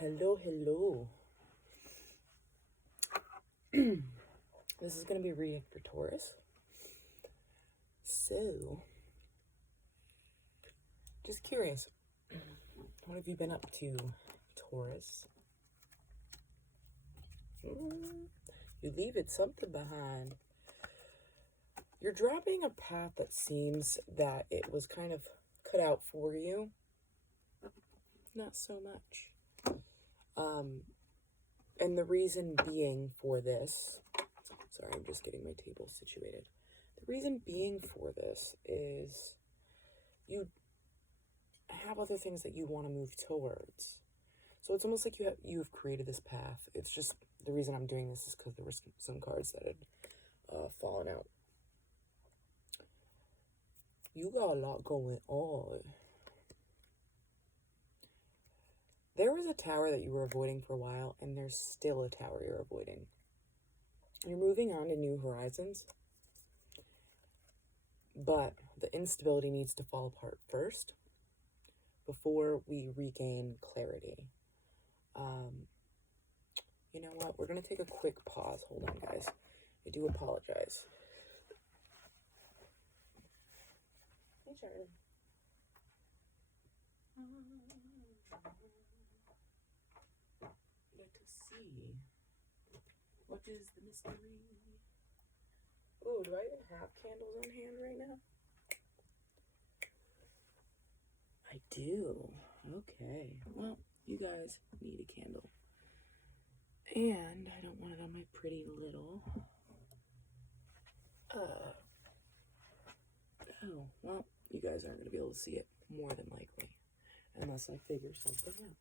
Hello, hello. This is going to be reading for Taurus. So, just curious, what have you been up to, Taurus? You leaving something behind. You're dropping a path that seems that it was kind of cut out for you. Not so much. And the reason being for this, sorry, I'm just getting my table situated. The reason being for this is you have other things that you want to move towards. So it's almost like you've created this path. It's just the reason I'm doing this is because there were some cards that had fallen out. You got a lot going on. There was a tower that you were avoiding for a while, and there's still a tower you're avoiding. You're moving on to new horizons, but the instability needs to fall apart first before we regain clarity. You know what? We're going to take a quick pause. Hold on, guys. I do apologize. Hey, Charlie. Let us see. What is the mystery? Oh, do I even have candles on hand right now? I do. Okay. Well, you guys need a candle. And I don't want it on my pretty little... Oh, well, you guys aren't going to be able to see it, more than likely. Unless I figure something out.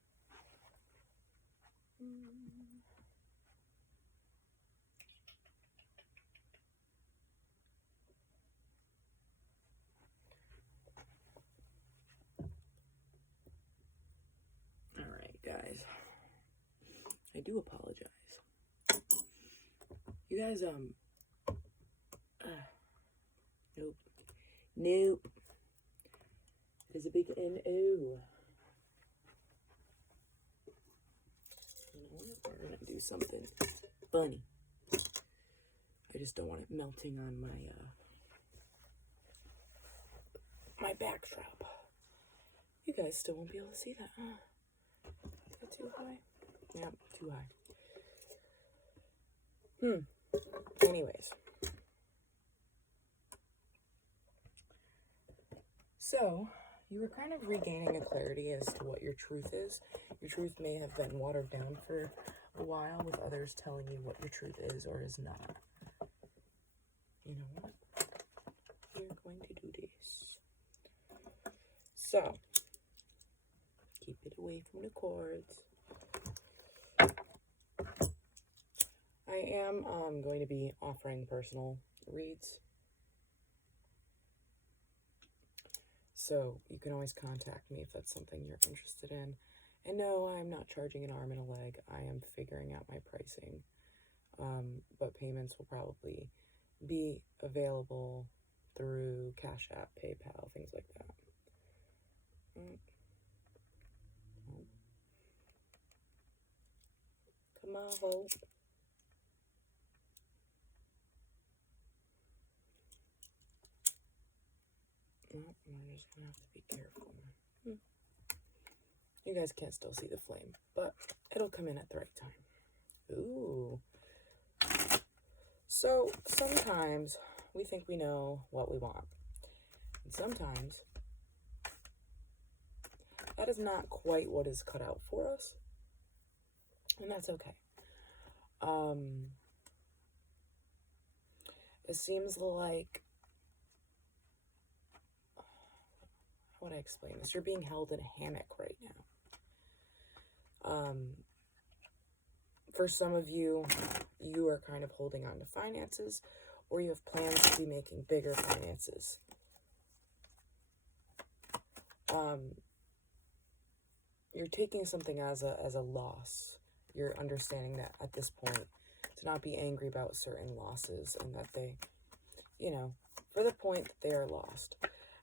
Alright, guys. I do apologize. You guys, nope. Nope. There's a big N-O. You know what? We're gonna do something funny. I just don't want it melting on my, my backdrop. You guys still won't be able to see that, huh? Is that too high? Yeah, too high. Anyways. So, you were kind of regaining a clarity as to what your truth is. Your truth may have been watered down for a while, with others telling you what your truth is or is not. You know what? We're going to do this. So, keep it away from the cords. I am going to be offering personal reads. So you can always contact me if that's something you're interested in. And no, I'm not charging an arm and a leg. I am figuring out my pricing. But payments will probably be available through Cash App, PayPal, things like that. Come on, Hope. Well, we're just gonna have to be careful. You guys can't still see the flame, but it'll come in at the right time. Ooh. So sometimes we think we know what we want. And sometimes that is not quite what is cut out for us. And that's okay. It seems like, how would I explain this? You're being held in a hammock right now. For some of you, you are kind of holding on to finances, or you have plans to be making bigger finances. You're taking something as a loss. You're understanding that at this point, to not be angry about certain losses, and that they, you know, for the point that they are lost.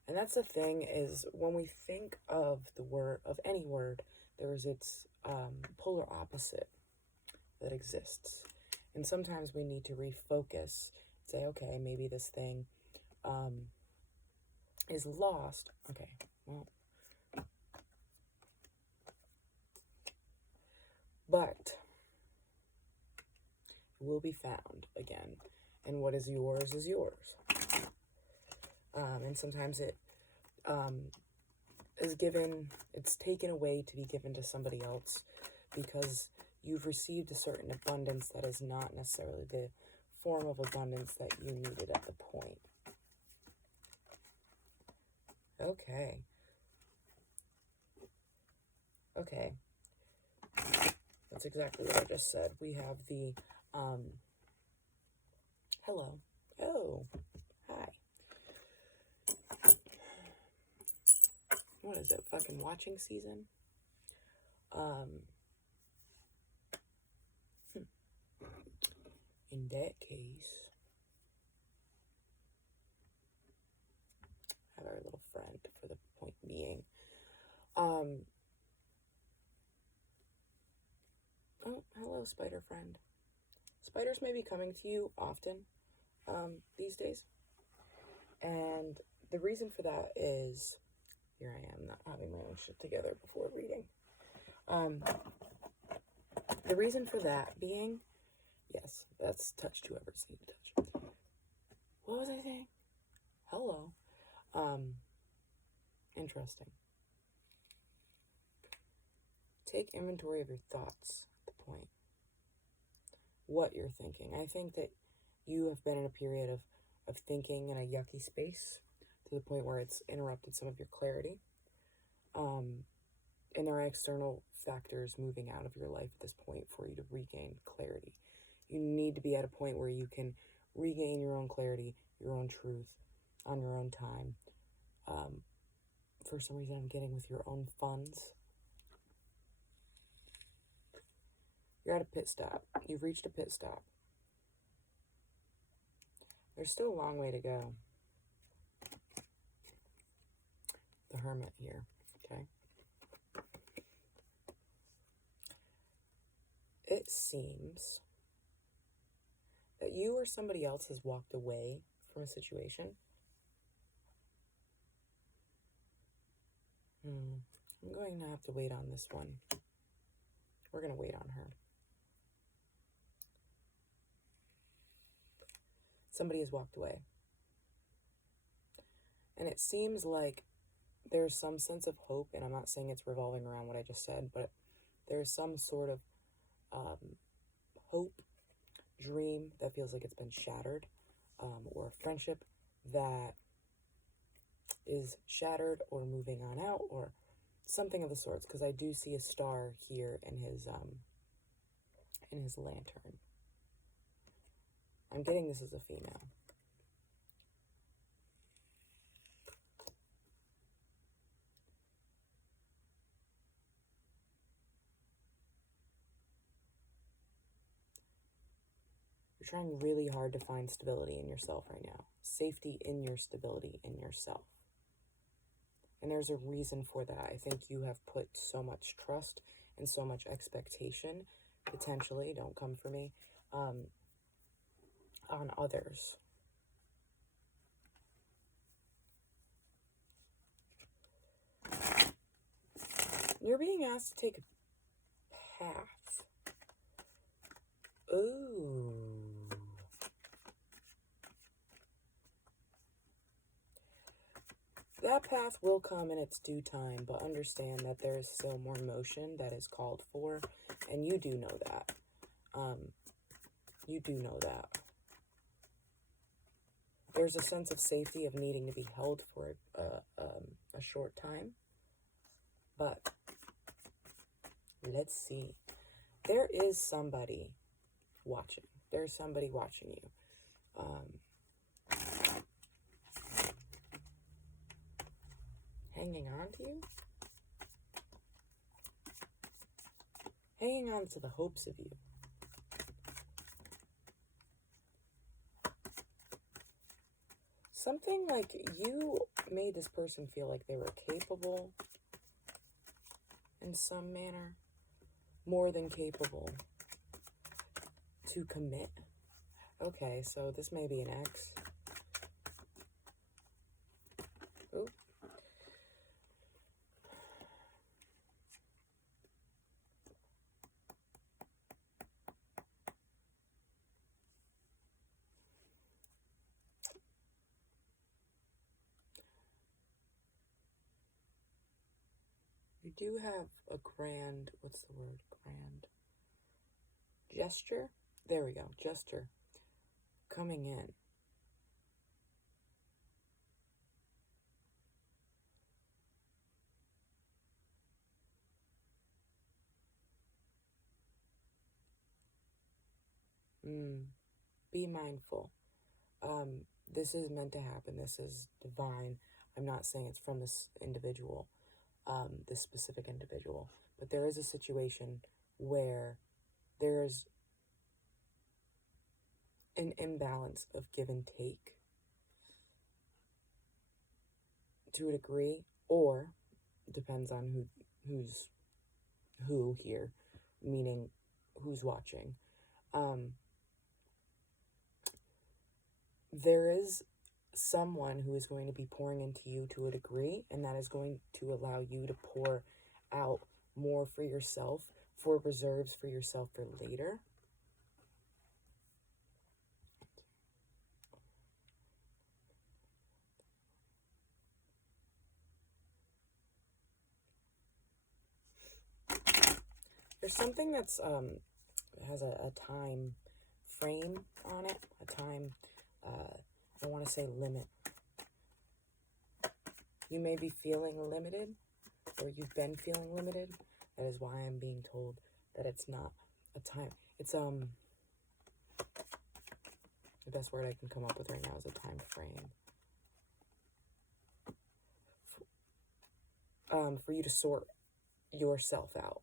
And that's the thing, is when we think of the word, of any word There's its polar opposite that exists. And sometimes we need to refocus, say, okay, maybe this thing is lost. Okay, well, but it will be found again. And what is yours is yours. And sometimes it is given, it's taken away to be given to somebody else because you've received a certain abundance that is not necessarily the form of abundance that you needed at the point. Okay. Okay. That's exactly what I just said. We have the, hello. Oh, hi. What is it? Fucking watching season? In that case, have our little friend for the point being. Oh, hello, spider friend. Spiders may be coming to you often these days. And the reason for that is, here I am, not having my own shit together before reading. The reason for that being, yes, that's touched whoever's need to touch. What was I saying? Hello. Interesting. Take inventory of your thoughts at the point. What you're thinking. I think that you have been in a period of thinking in a yucky space to the point where it's interrupted some of your clarity. And there are external factors moving out of your life at this point for you to regain clarity. You need to be at a point where you can regain your own clarity, your own truth, on your own time. For some reason, I'm getting with your own funds. You're at a pit stop. You've reached a pit stop. There's still a long way to go. The Hermit here, okay? It seems that you or somebody else has walked away from a situation. I'm going to have to wait on this one. We're going to wait on her. Somebody has walked away. And it seems like there's some sense of hope, and I'm not saying it's revolving around what I just said, but there's some sort of hope, dream that feels like it's been shattered, or a friendship that is shattered or moving on out, or something of the sorts, because I do see a star here in his lantern. I'm getting this as a female. You're trying really hard to find stability in yourself right now. Safety in your stability in yourself. And there's a reason for that. I think you have put so much trust and so much expectation, potentially, don't come for me, on others. You're being asked to take a path. Ooh. That path will come in its due time, but understand that there is still more motion that is called for, and you do know that. You do know that. There's a sense of safety of needing to be held for a short time, but let's see. There is somebody watching. There's somebody watching you. Hanging on to you? Hanging on to the hopes of you. Something like you made this person feel like they were capable in some manner, more than capable to commit. Okay, so this may be an ex. Ooh. You do have a grand, what's the word? Grand gesture? There we go, gesture coming in. Be mindful. This is meant to happen. This is divine. I'm not saying it's from this individual, this specific individual, but there is a situation where there's an imbalance of give and take to a degree, or depends on who's who here, meaning who's watching. There is someone who is going to be pouring into you to a degree, and that is going to allow you to pour out more for yourself, for reserves for yourself for later. There's something that's has a time frame on it, a time, I want to say limit. You may be feeling limited, or you've been feeling limited. That is why I'm being told that it's not a time. It's the best word I can come up with right now is a time frame. For you to sort yourself out.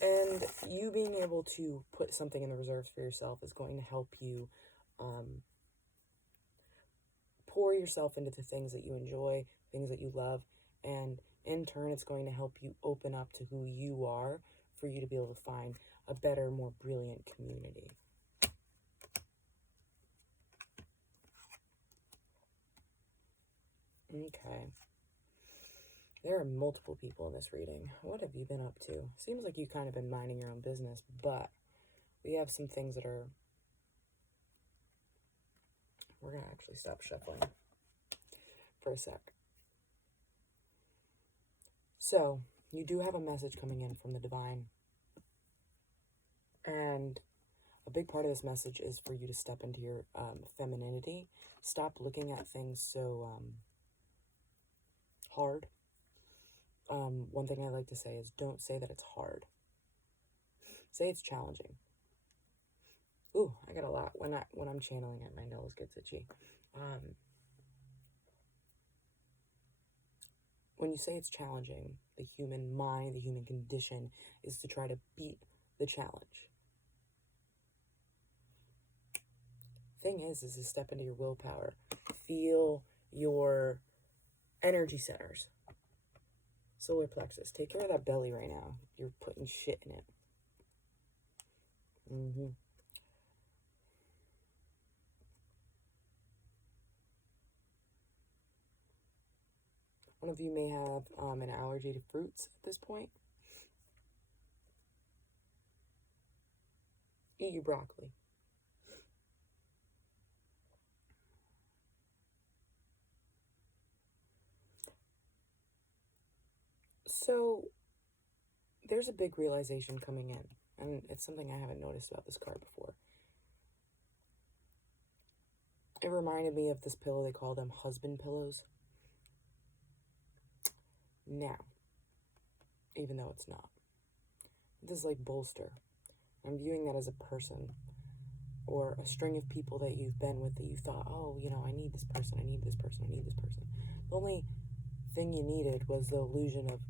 And you being able to put something in the reserves for yourself is going to help you pour yourself into the things that you enjoy, things that you love, and in turn it's going to help you open up to who you are for you to be able to find a better, more brilliant community. Okay. There are multiple people in this reading. What have you been up to? Seems like you've kind of been minding your own business, but we have some things that are... We're going to actually stop shuffling for a sec. So, you do have a message coming in from the divine. And a big part of this message is for you to step into your femininity. Stop looking at things so hard. One thing I like to say is don't say that it's hard. Say it's challenging. Ooh, I got a lot. When I'm channeling it, my nose gets itchy. When you say it's challenging, the human mind, the human condition is to try to beat the challenge. Thing is to step into your willpower. Feel your energy centers. Solar plexus. Take care of that belly right now. You're putting shit in it. One of you may have an allergy to fruits at this point. Eat your broccoli. So, there's a big realization coming in, and it's something I haven't noticed about this card before. It reminded me of this pillow, they call them husband pillows. Now, even though it's not, this is like bolster. I'm viewing that as a person or a string of people that you've been with that you thought, oh, you know, I need this person, I need this person, I need this person. The only thing you needed was the illusion of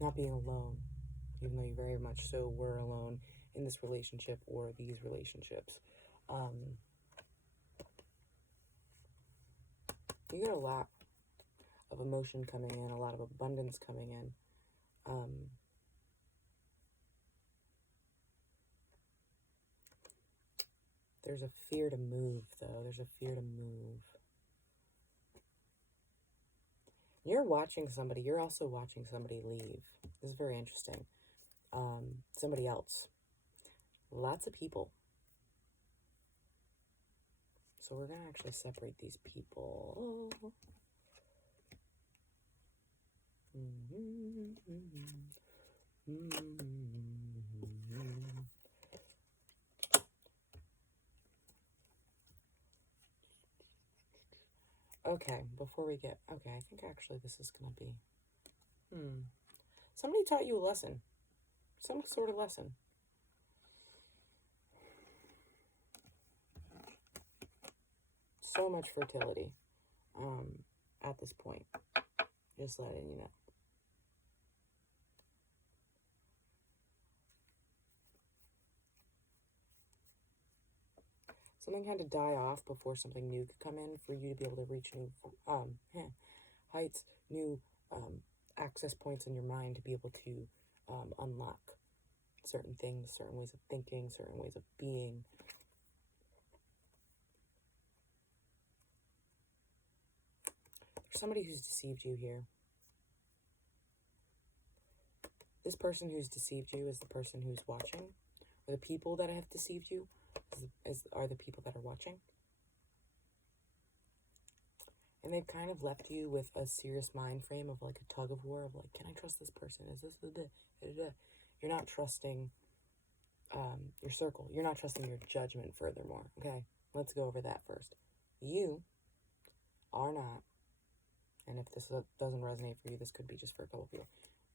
not being alone, even though you very much so were alone in this relationship or these relationships. You get a lot of emotion coming in, a lot of abundance coming in. There's a fear to move, though. There's a fear to move. You're watching somebody. You're also watching somebody leave. This is very interesting. Somebody else. Lots of people. So we're going to actually separate these people. Okay, before we get... Okay, I think actually this is going to be... Somebody taught you a lesson. Some sort of lesson. So much fertility at this point. Just letting you know. Something had to die off before something new could come in for you to be able to reach new heights, new access points in your mind to be able to unlock certain things, certain ways of thinking, certain ways of being. There's somebody who's deceived you here. This person who's deceived you is the person who's watching. Or the people that have deceived you are the people that are watching. And they've kind of left you with a serious mind frame of like a tug of war of like, can I trust this person? Is this the... You're not trusting your circle. You're not trusting your judgment furthermore. Okay, let's go over that first. You are not, and if this doesn't resonate for you, this could be just for a couple of people.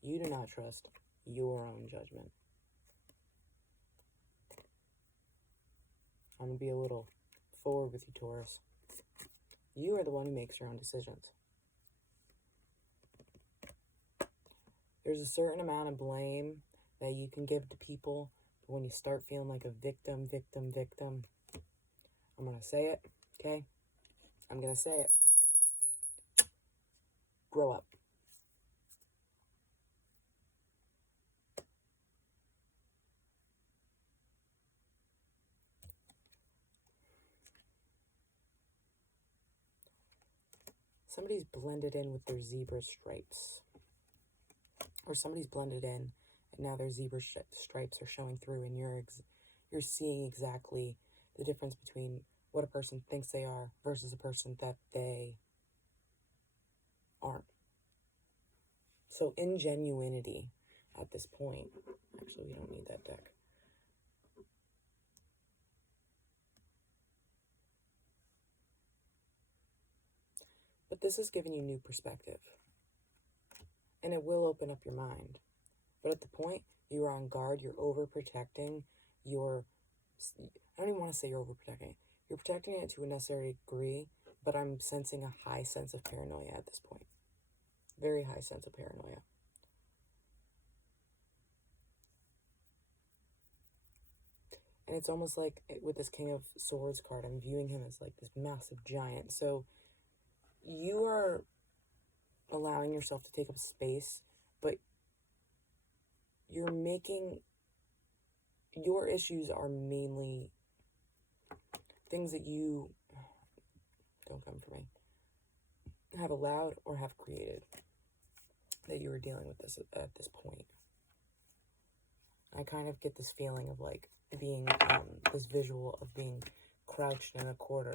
You do not trust your own judgment. I'm going to be a little forward with you, Taurus. You are the one who makes your own decisions. There's a certain amount of blame that you can give to people, but when you start feeling like a victim, I'm going to say it, okay? I'm going to say it. Grow up. Somebody's blended in with their zebra stripes. Or somebody's blended in, and now their zebra stripes are showing through, and you're seeing exactly the difference between what a person thinks they are versus a person that they aren't. So ingenuinity at this point. Actually, we don't need that deck. But this is giving you new perspective. And it will open up your mind. But at the point, you are on guard, you're overprotecting, I don't even want to say you're overprotecting it. You're protecting it to a necessary degree, but I'm sensing a high sense of paranoia at this point. Very high sense of paranoia. And it's almost like with this King of Swords card, I'm viewing him as like this massive giant. So you are allowing yourself to take up space, but you're making... Your issues are mainly things that you... Don't come for me. Have allowed or have created that you were dealing with this at this point. I kind of get this feeling of like being, this visual of being crouched in a corner,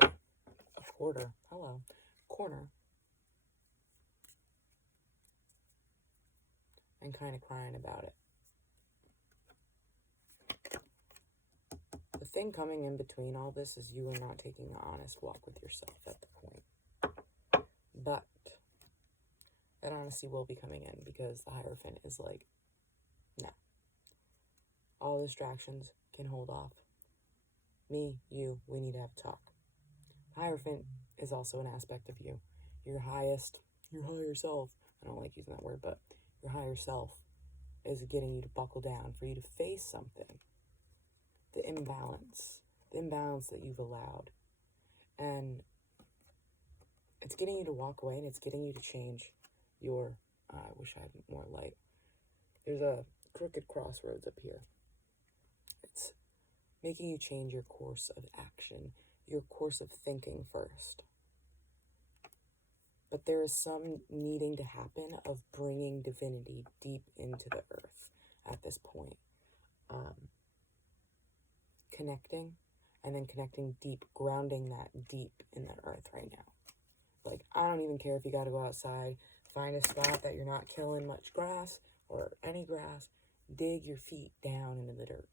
and kind of crying about it. The thing coming in between all this is you are not taking an honest walk with yourself at the point. But that honesty will be coming in because the Hierophant is like, no. All distractions can hold off. Me, you, we need to have a talk. Hierophant is also an aspect of you. Your higher self. I don't like using that word, but your higher self is getting you to buckle down for you to face something. The imbalance that you've allowed. And It's getting you to walk away, and it's getting you to change your, I wish I had more light. There's a crooked crossroads up here. It's making you change your course of action, your course of thinking first. But there is some needing to happen of bringing divinity deep into the earth at this point. Connecting, and then connecting deep, grounding that deep in the earth right now. Like, I don't even care if you got to go outside, find a spot that you're not killing much grass or any grass, dig your feet down into the dirt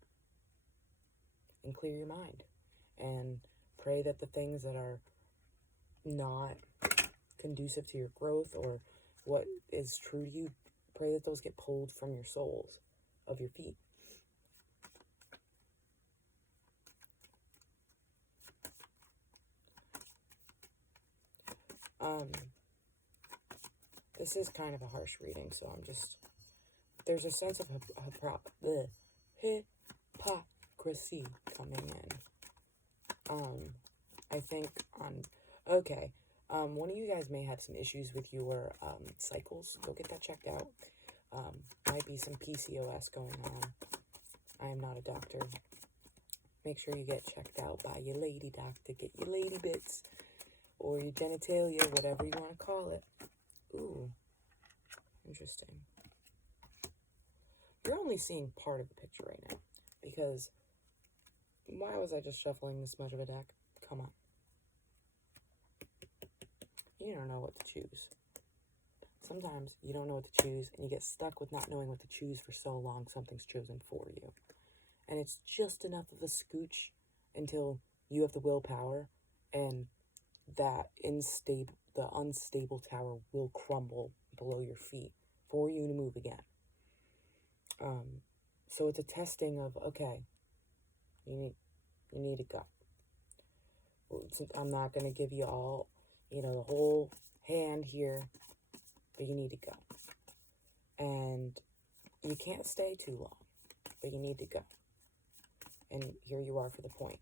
and clear your mind. And pray that the things that are not conducive to your growth or what is true to you, pray that those get pulled from your soles of your feet. This is kind of a harsh reading, so there's a sense of hypocrisy coming in. I think one of you guys may have some issues with your cycles. Go get that checked out. Might be some PCOS going on. I am not a doctor. Make sure you get checked out by your lady doctor. Get your lady bits or your genitalia, whatever you want to call it. Ooh, interesting. You're only seeing part of the picture right now, because why was I just shuffling this much of a deck? Come on. You don't know what to choose. Sometimes you don't know what to choose, and you get stuck with not knowing what to choose for so long, something's chosen for you. And it's just enough of a scooch until you have the willpower, and that the unstable tower will crumble below your feet for you to move again. So it's a testing of, okay, you need to go. I'm not going to give you all, the whole hand here, but you need to go. And you can't stay too long, but you need to go. And here you are for the point.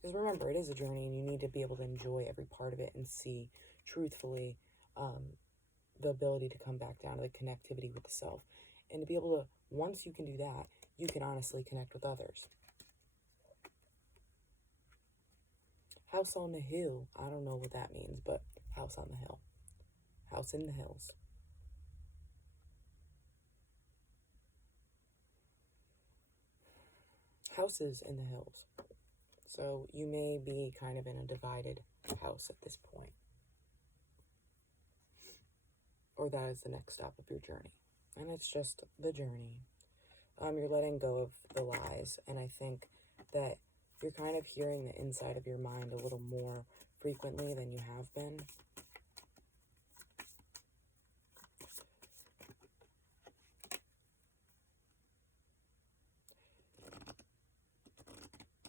Because remember, it is a journey, and you need to be able to enjoy every part of it and see, truthfully, the ability to come back down to the connectivity with the self. And to be able to, once you can do that, you can honestly connect with others. House on the hill. I don't know what that means, but house on the hill. House in the hills. Houses in the hills. So you may be kind of in a divided house at this point. Or that is the next stop of your journey. And it's just the journey. You're letting go of the lies. And I think that you're kind of hearing the inside of your mind a little more frequently than you have been.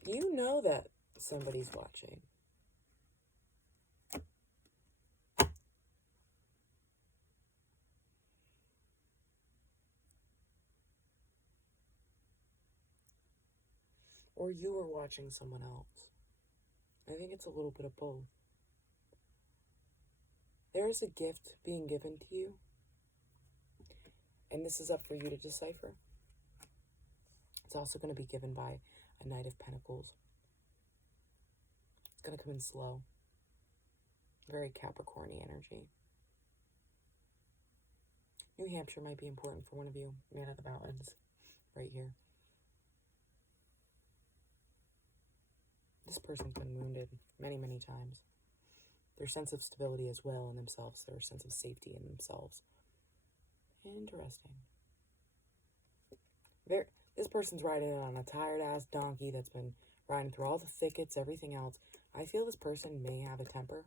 You know that somebody's watching. Or you are watching someone else. I think it's a little bit of both. There is a gift being given to you, and this is up for you to decipher. It's also going to be given by a Knight of Pentacles. It's going to come in slow. Very Capricorn-y energy. New Hampshire might be important for one of you. Man of the Mountains, right here. This person's been wounded many, many times. Their sense of stability as well in themselves. Their sense of safety in themselves. Interesting. This person's riding on a tired-ass donkey that's been riding through all the thickets, everything else. I feel this person may have a temper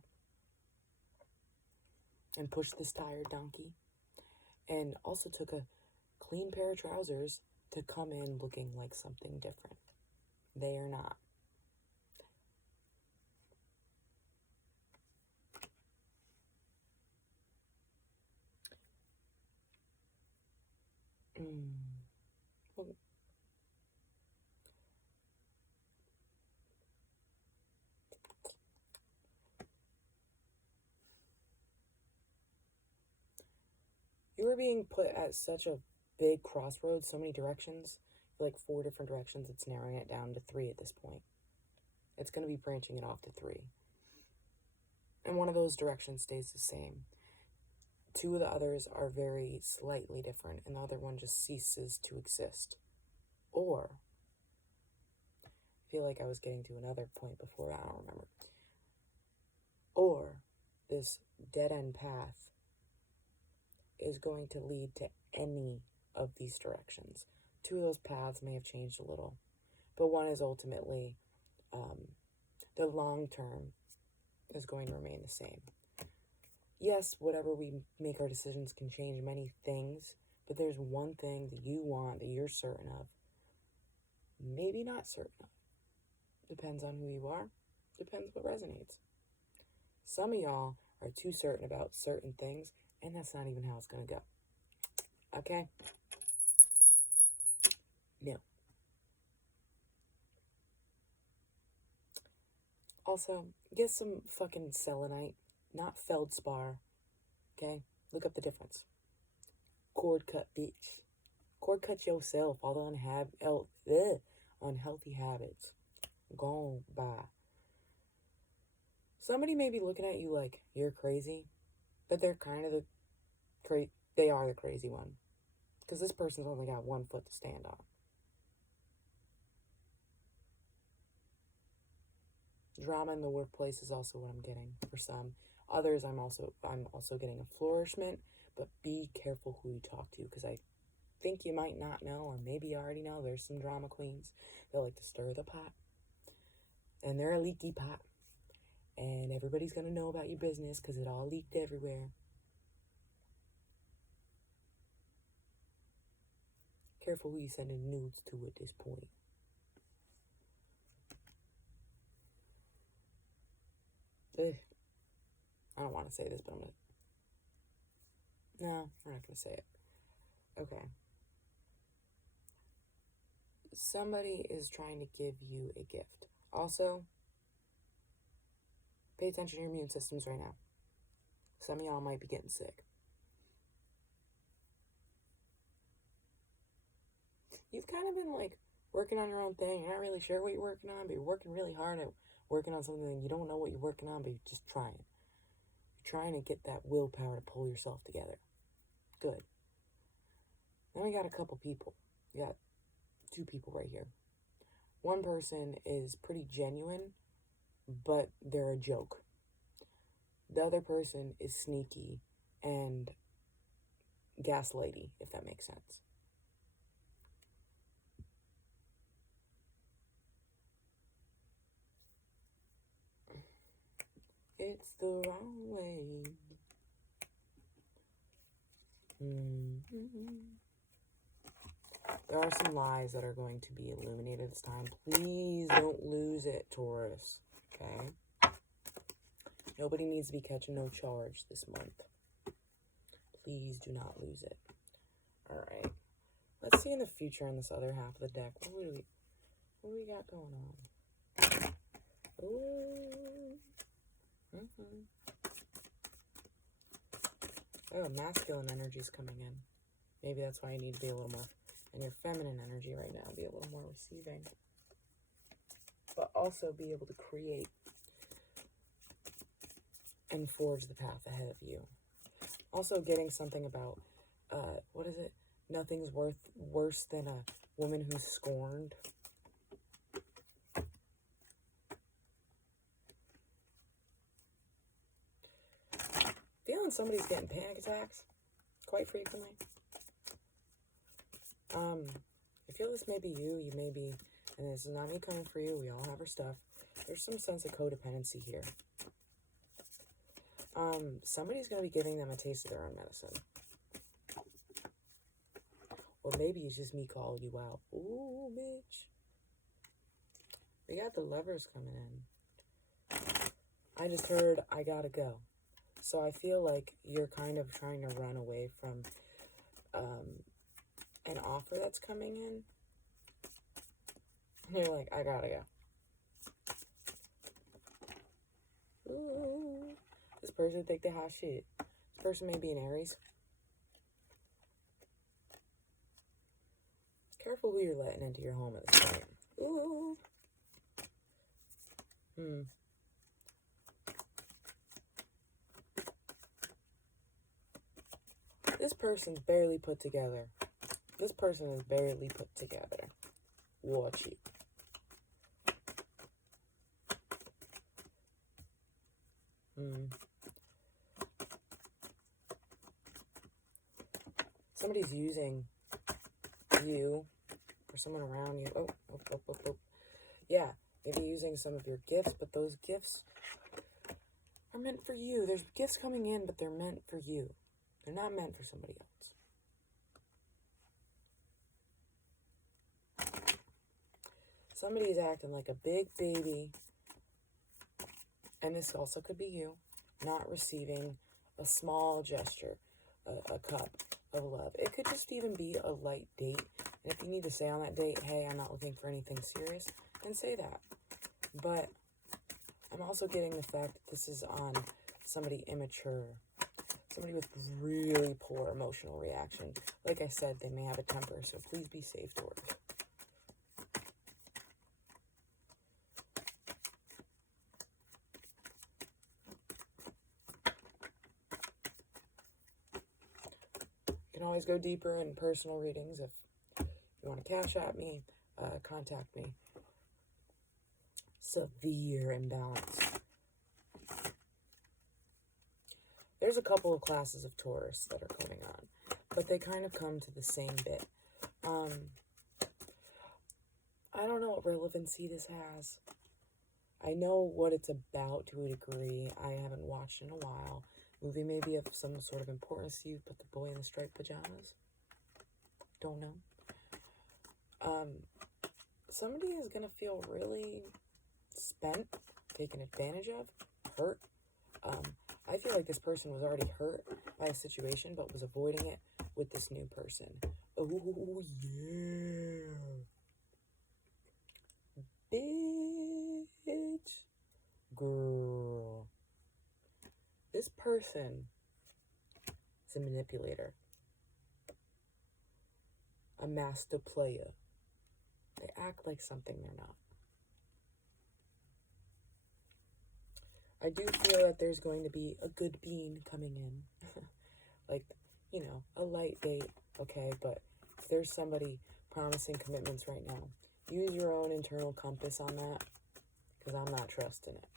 and pushed this tired donkey. And also took a clean pair of trousers to come in looking like something different. They are not. Well, we're being put at such a big crossroads, so many directions, like 4 different directions, it's narrowing it down to 3 at this point. It's going to be branching it off to 3. And one of those directions stays the same. 2 of the others are very slightly different, and the other one just ceases to exist. Or, I feel like I was getting to another point before, I don't remember. Or, this dead-end path is going to lead to any of these directions. 2 of those paths may have changed a little, but one is ultimately, the long term is going to remain the same. Yes, whatever we make our decisions can change many things, but there's one thing that you want that you're certain of. Maybe not certain of. Depends on who you are. Depends what resonates. Some of y'all are too certain about certain things, and that's not even how it's going to go. Okay? No. Also, get some fucking selenite, not feldspar. Okay? Look up the difference. Cord cut, bitch. Cord cut yourself. All the unhealthy habits. Gone by. Somebody may be looking at you like you're crazy, but they're kind of they are the crazy one. Because this person's only got 1 foot to stand on. Drama in the workplace is also what I'm getting for some. Others, I'm also getting a flourishment, but be careful who you talk to, because I think you might not know, or maybe you already know, there's some drama queens that like to stir the pot, and they're a leaky pot, and everybody's gonna know about your business because it all leaked everywhere. Careful who you sending nudes to at this point. Ugh. I don't want to say this, but I'm gonna. No, we're not gonna say it. Okay. Somebody is trying to give you a gift. Also, pay attention to your immune systems right now. Some of y'all might be getting sick. You've kind of been like working on your own thing. You're not really sure what you're working on, but you're working really hard at working on something and you don't know what you're working on, but you're just trying. You're trying to get that willpower to pull yourself together. Good. Then we got a couple people. We got 2 people right here. One person is pretty genuine, but they're a joke. The other person is sneaky and gaslighty, if that makes sense. It's the wrong way. There are some lies that are going to be illuminated this time. Please don't lose it, Taurus. Okay? Nobody needs to be catching no charge this month. Please do not lose it. Alright. Let's see in the future on this other half of the deck. What do we got going on? Ooh. Oh, masculine energy is coming in. Maybe that's why you need to be a little more in your feminine energy right now. Be a little more receiving. But also be able to create and forge the path ahead of you. Also getting something about, what is it? Nothing's worse than a woman who's scorned. Feeling somebody's getting panic attacks quite frequently. I feel this may be you. You may be, and this is not me coming for you. We all have our stuff. There's some sense of codependency here. Somebody's going to be giving them a taste of their own medicine. Or maybe it's just me calling you out. Ooh, bitch. We got the lovers coming in. I just heard I gotta go. So I feel like you're kind of trying to run away from an offer that's coming in. And you're like, I gotta go. Ooh. This person think they hot shit. This person may be an Aries. careful who you're letting into your home at this point. Ooh. This person's barely put together. This person is barely put together. Watch it. Somebody's using you or someone around you. Oh. Yeah, maybe using some of your gifts, but those gifts are meant for you. There's gifts coming in, but they're meant for you. They're not meant for somebody else. Somebody's acting like a big baby, and this also could be you, not receiving a small gesture, a cup of love. It could just even be a light date. And if you need to say on that date, hey, I'm not looking for anything serious, then say that. But I'm also getting the fact that this is on somebody immature, somebody with really poor emotional reaction. Like I said, they may have a temper, so please be safe, Taurus. You can always go deeper in personal readings if you want to cash at me, contact me. Severe imbalance. There's a couple of classes of Taurus that are coming on, but they kind of come to the same bit. I don't know what relevancy this has. I know what it's about to a degree. I haven't watched in a while. Movie may be of some sort of importance to you, but The Boy in the Striped Pajamas? Don't know. Somebody is going to feel really spent, taken advantage of, hurt. I feel like this person was already hurt by a situation, but was avoiding it with this new person. Oh, yeah. Bitch. Girl. This person is a manipulator. A master player. They act like something they're not. I do feel that there's going to be a good bean coming in. Like, you know, a light date, okay? But if there's somebody promising commitments right now, use your own internal compass on that, because I'm not trusting it.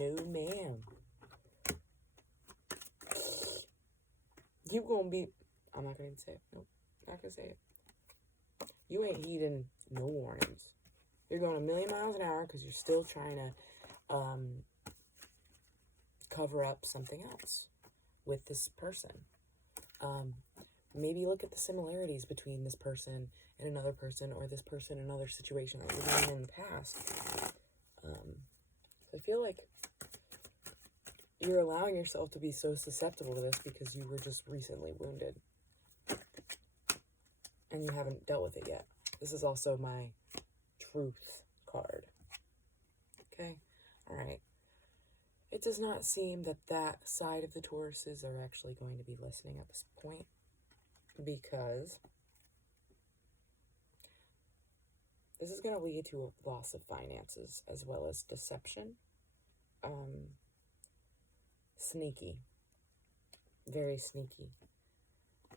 No, ma'am. You gonna be... I'm not going to say it. Nope, not going to say it. You ain't heeding no warnings. You're going a million miles an hour because you're still trying to cover up something else with this person. Maybe look at the similarities between this person and another person, or this person and another situation that you've been in the past. I feel like you're allowing yourself to be so susceptible to this because you were just recently wounded. And you haven't dealt with it yet. This is also my truth card. Okay? Alright. It does not seem that that side of the Tauruses are actually going to be listening at this point, because this is going to lead to a loss of finances as well as deception. Sneaky. Very sneaky.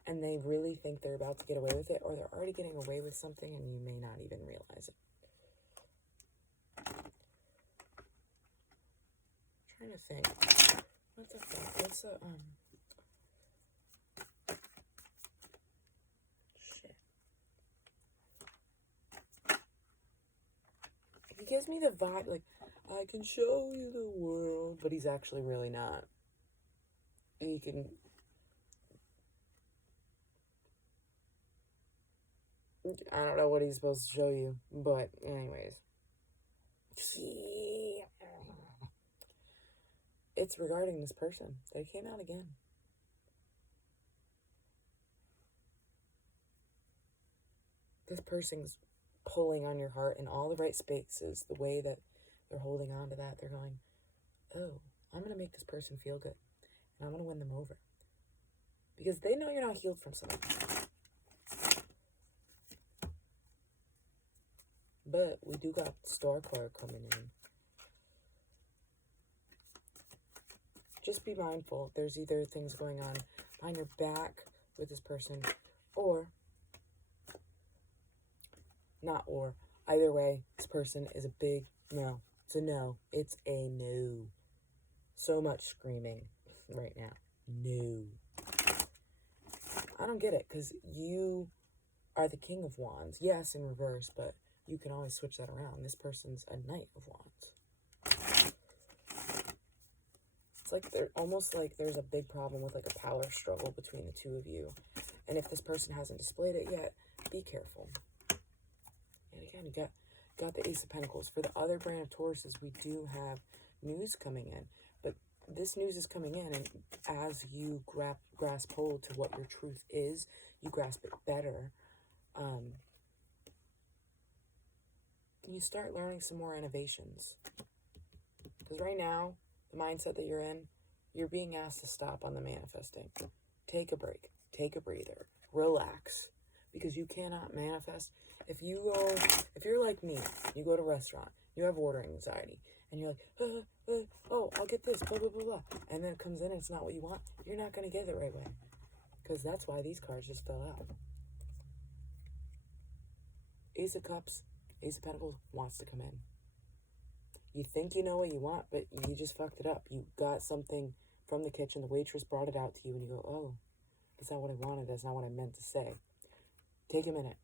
And they really think they're about to get away with it, or they're already getting away with something and you may not even realize it. I'm trying to think. What the fuck? What's a, shit. He gives me the vibe, like, I can show you the world, but he's actually really not. He can... I don't know what he's supposed to show you, but anyways. It's regarding this person. They came out again. This person's pulling on your heart in all the right spaces. The way that they're holding on to that, they're going, oh, I'm going to make this person feel good. And I'm going to win them over. Because they know you're not healed from something. But we do got Star card coming in. Just be mindful. There's either things going on behind your back with this person, or not or. Either way, this person is a big no. It's a no. It's a no. So much screaming right now. No. I don't get it, because you are the King of Wands. Yes, in reverse, but you can always switch that around. This person's a Knight of Wands. It's like they're almost like there's a big problem with like a power struggle between the two of you. And if this person hasn't displayed it yet, be careful. And again, you got the Ace of Pentacles. For the other brand of Tauruses, we do have news coming in. But this news is coming in, and as you grasp hold to what your truth is, you grasp it better. You start learning some more innovations. Because right now, the mindset that you're in, you're being asked to stop on the manifesting. Take a break. Take a breather. Relax. Because you cannot manifest. If you're like me, you go to a restaurant, you have ordering anxiety, and you're like, oh, I'll get this, blah, blah, blah, blah. And then it comes in and it's not what you want, you're not going to get it the right way. Because that's why these cards just fell out. Ace of Cups, Ace of Pentacles wants to come in. You think you know what you want, but you just fucked it up. You got something from the kitchen, the waitress brought it out to you, and you go, oh, that's not what I wanted, that's not what I meant to say. Take a minute.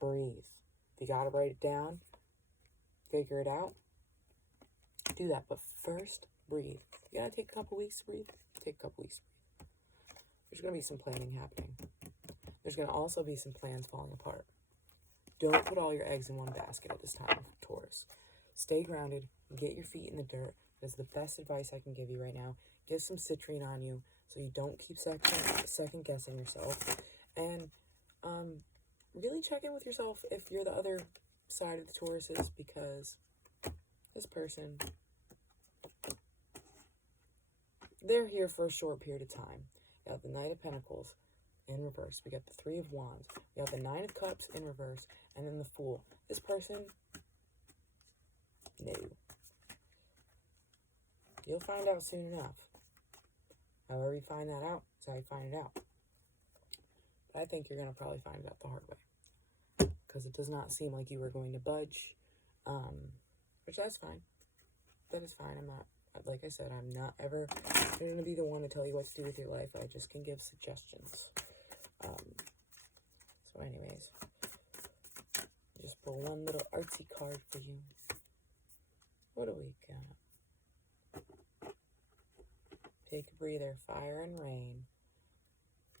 Breathe. If you got to write it down, figure it out, do that. But first, breathe. You got to take a couple weeks to breathe. Take a couple weeks to breathe. There's going to be some planning happening. There's going to also be some plans falling apart. Don't put all your eggs in one basket at this time, Taurus. Stay grounded. Get your feet in the dirt. That's the best advice I can give you right now. Get some citrine on you so you don't keep second guessing yourself. And really check in with yourself if you're the other side of the Tauruses, because this person, they're here for a short period of time. You have the Knight of Pentacles in reverse. We got the Three of Wands. We have the Nine of Cups in reverse. And then the Fool. This person, no. You'll find out soon enough. However you find that out, is how you find it out. But I think you're going to probably find it out the hard way. Because it does not seem like you were going to budge. Which that's fine. That is fine. I'm not, like I said, I'm not ever going to be the one to tell you what to do with your life. I just can give suggestions. So anyways, just pull one little artsy card for you. What do we got? Take a breather. Fire and Rain.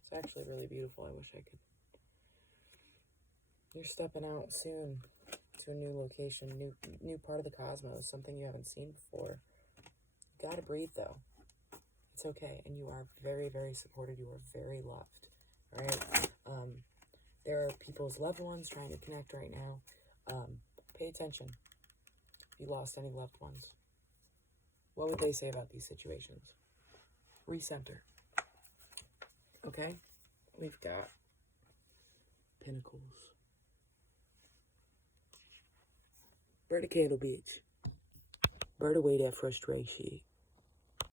It's actually really beautiful. I wish I could. You're stepping out soon to a new location, new part of the cosmos, something you haven't seen before. You gotta breathe, though. It's okay, and you are very, very supported. You are very loved, all right? There are people's loved ones trying to connect right now. Pay attention. If you lost any loved ones, what would they say about these situations? Recenter. Okay? We've got Pentacles. Bird a candle, bitch. Bird away that frustration.